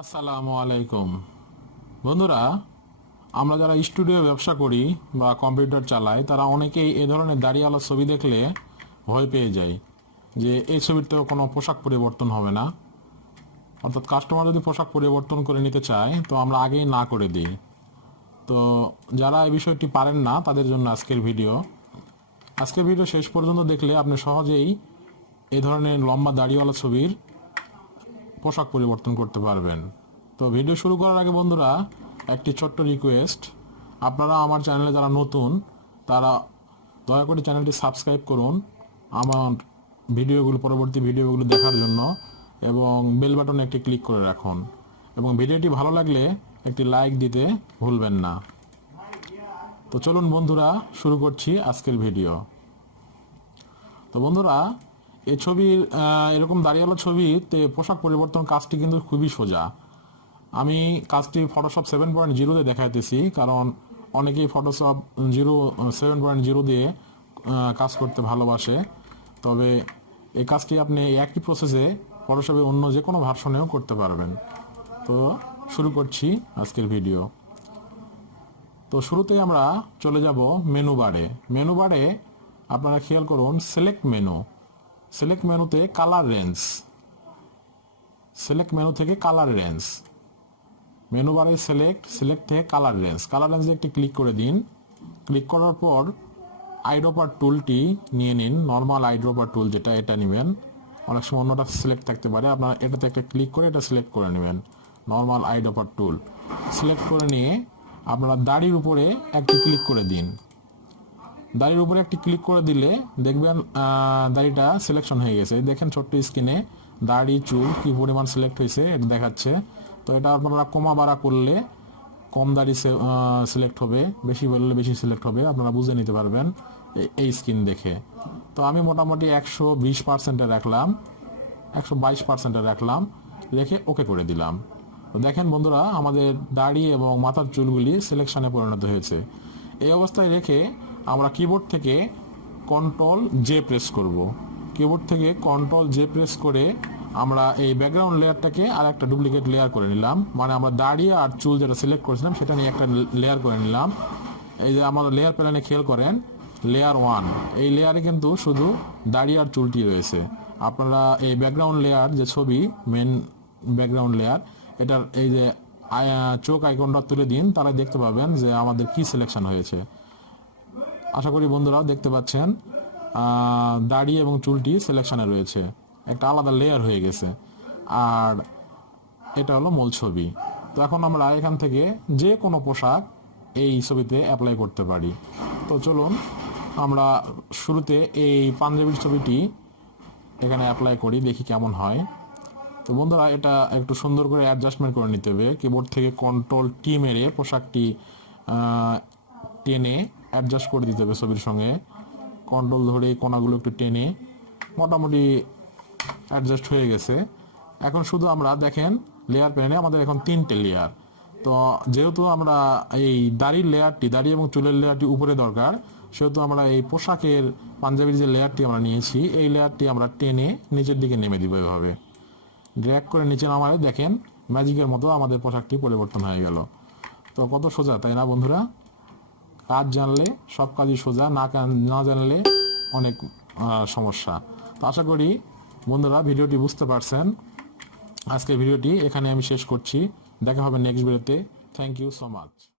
আসসালামু আলাইকুম বন্ধুরা, আমরা যারা স্টুডিও ব্যবসা করি বা কম্পিউটার চালাই তারা অনেকেই এই ধরনের দাড়িওয়ালা ছবি দেখলে ভয় পেয়ে যায় যে এই ছবিতেও কোনো পোশাক পরিবর্তন হবে না। অর্থাৎ কাস্টমার যদি পোশাক পরিবর্তন করে নিতে চায় তো আমরা আগেই না করে দিই। তো যারা এই বিষয়টি পারেন না তাদের জন্য আজকের ভিডিও শেষ পর্যন্ত দেখলে আপনি সহজেই এই ধরনের লম্বা দাড়িওয়ালা ছবির পোশাক পরিবর্তন করতে পারবেন। তো ভিডিও শুরু করার আগে বন্ধুরা একটি ছোট্ট রিকোয়েস্ট, আপনারা আমার চ্যানেলে যারা নতুন তারা দয়া করে চ্যানেলটি সাবস্ক্রাইব করুন আমার পরবর্তী ভিডিওগুলো দেখার জন্য, এবং বেল বাটনে একটি ক্লিক করে রাখুন, এবং ভিডিওটি ভালো লাগলে একটি লাইক দিতে ভুলবেন না। তো চলুন বন্ধুরা শুরু করছি আজকের ভিডিও। তো বন্ধুরা, এই ছবির এরকম দাঁড়িয়ালো ছবিতে পোশাক পরিবর্তন কাজটি কিন্তু খুবই সোজা। আমি কাজটি ফটোশপ 7.0 দিয়ে দেখাইতেছি, কারণ অনেকেই ফটোশপ 7.0 দিয়ে কাজ করতে ভালোবাসে। তবে এই কাজটি আপনি একই প্রসেসে ফটোশপের অন্য যে কোনো ভার্সনেও করতে পারবেন। তো শুরু করছি আজকের ভিডিও। তো শুরুতেই আমরা চলে যাব মেনু বারে আপনারা খেয়াল করুন সিলেক্ট মেনুতে কালার রেঞ্জ, থেকে কালার রেঞ্জ, মেনু বারে সিলেক্ট থেকে কালার রেঞ্জে একটি ক্লিক করে দিন। ক্লিক করার পর আইড্রপার টুলটি নিয়ে নিন, নর্মাল আইড্রপার টুল যেটা, এটা নেবেন। অনেক সময় অন্যটা সিলেক্ট থাকতে পারে, আপনারা এটাতে একটা ক্লিক করে এটা সিলেক্ট করে নেবেন। নর্মাল আইড্রপার টুল সিলেক্ট করে নিয়ে আপনারা দাড়ির উপরে একটি ক্লিক করে দিন। দাড়ির উপরে একটি ক্লিক করে দিলে দেখবেন দাড়িটা সিলেকশন হয়ে গেছে। দেখেন ছোট্ট স্ক্রিনে দাড়ি চুল কি পরিমাণ সিলেক্ট হয়েছে এটা দেখাচ্ছে। তো এটা আপনারা কমা বাড়া করলে কম দাড়ি সিলেক্ট হবে, বেশি বললে বেশি সিলেক্ট হবে, আপনারা বুঝে নিতে পারবেন এই স্ক্রিন দেখে। তো আমি মোটামুটি 120% রাখলাম, 122% রাখলাম, রেখে ওকে করে দিলাম। তো দেখেন বন্ধুরা, আমাদের দাড়ি এবং মাথার চুলগুলি সিলেকশনে পরিণত হয়েছে। এই অবস্থায় রেখে আমরা কিবোর্ড থেকে কন্ট্রোল জে প্রেস করব। কিবোর্ড থেকে কন্ট্রোল জে প্রেস করে আমরা এই ব্যাকগ্রাউন্ড লেয়ারটাকে আর একটা ডুপ্লিকেট লেয়ার করে নিলাম। মানে আমরা দাড়ি আর চুল যেটা সিলেক্ট করেছিলাম সেটা নিয়ে একটা লেয়ার করে নিলাম। এই যে আমার লেয়ার প্যানেলে খেয়াল করেন, লেয়ার 1, এই লেয়ারে কিন্তু শুধু দাড়ি আর চুলটি রয়েছে। আপনারা এই ব্যাকগ্রাউন্ড লেয়ার যে ছবি, মেন ব্যাকগ্রাউন্ড লেয়ার, এটার এই যে চোখ আইকনটা তুলে দিন, তারা দেখতে পাবেন যে আমাদের কি সিলেকশন হয়েছে। আশা করি বন্ধুরাও দেখতে পাচ্ছেন দাড়ি এবং চুলটি সিলেকশনে রয়েছে, একটা আলাদা লেয়ার হয়ে গেছে। আর এটা হলো মূল ছবি। তো এখন আমরা এখান থেকে যে কোনো পোশাক এই ছবিতে অ্যাপ্লাই করতে পারি। তো চলুন আমরা শুরুতে এই পাঞ্জাবির ছবিটি এখানে অ্যাপ্লাই করি, দেখি কেমন হয়। তো বন্ধুরা, এটা একটু সুন্দর করে অ্যাডজাস্টমেন্ট করে নিতে হবে। কিবোর্ড থেকে কন্ট্রোল টি মেরে পোশাকটি টেনে অ্যাডজাস্ট করে দিতে হবে ছবির সঙ্গে। কন্ট্রোল ধরে এই কোণাগুলো একটু টেনে মোটামুটি অ্যাডজাস্ট হয়ে গেছে। এখন শুধু আমরা দেখেন লেয়ার প্যানেলে আমাদের এখন 3টে লেয়ার। তো যেহেতু আমরা এই দাড়ি এবং চুলের লেয়ারটি উপরে দরকার, সেহেতু আমরা এই পোশাকের পাঞ্জাবির যে লেয়ারটি আমরা নিয়েছি এই লেয়ারটি আমরা টেনে নিচের দিকে নেমে দিব। এভাবে ড্র্যাগ করে নিচে নামালে দেখেন ম্যাজিকের মতো আমাদের পোশাকটি পরিবর্তন হয়ে গেল। তো কত সোজা, তাই না বন্ধুরা? কাজ জানলে সব কাজই সোজা, না জানলে অনেক সমস্যা। তো আশা করি বন্ধুরা ভিডিওটি বুঝতে পারছেন। আজকের ভিডিওটি এখানে আমি শেষ করছি, দেখা হবে নেক্সট ভিডিওতে। Thank you so much.